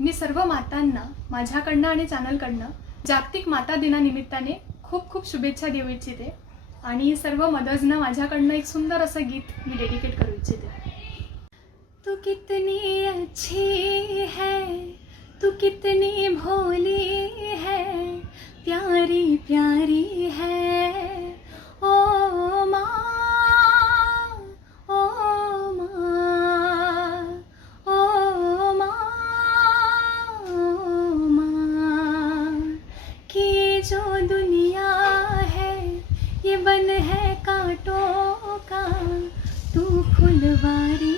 मी सर्व मातांना माझ्याकडनं आणि चॅनलकडनं जागतिक माता दिनानिमित्ताने खूप खूप शुभेच्छा देऊ इच्छिते आणि सर्व मदर्सना माझ्याकडनं एक सुंदर असं गीत मी डेडिकेट करू इच्छिते। तू कितनी अच्छी है, तू कितनी भोली है, प्यारी प्यारी है ओ माँ, ओ माँ, ओ माँ, ओ माँ। कि ये जो दुनिया है ये बन है कांटों का, तू फुलवारी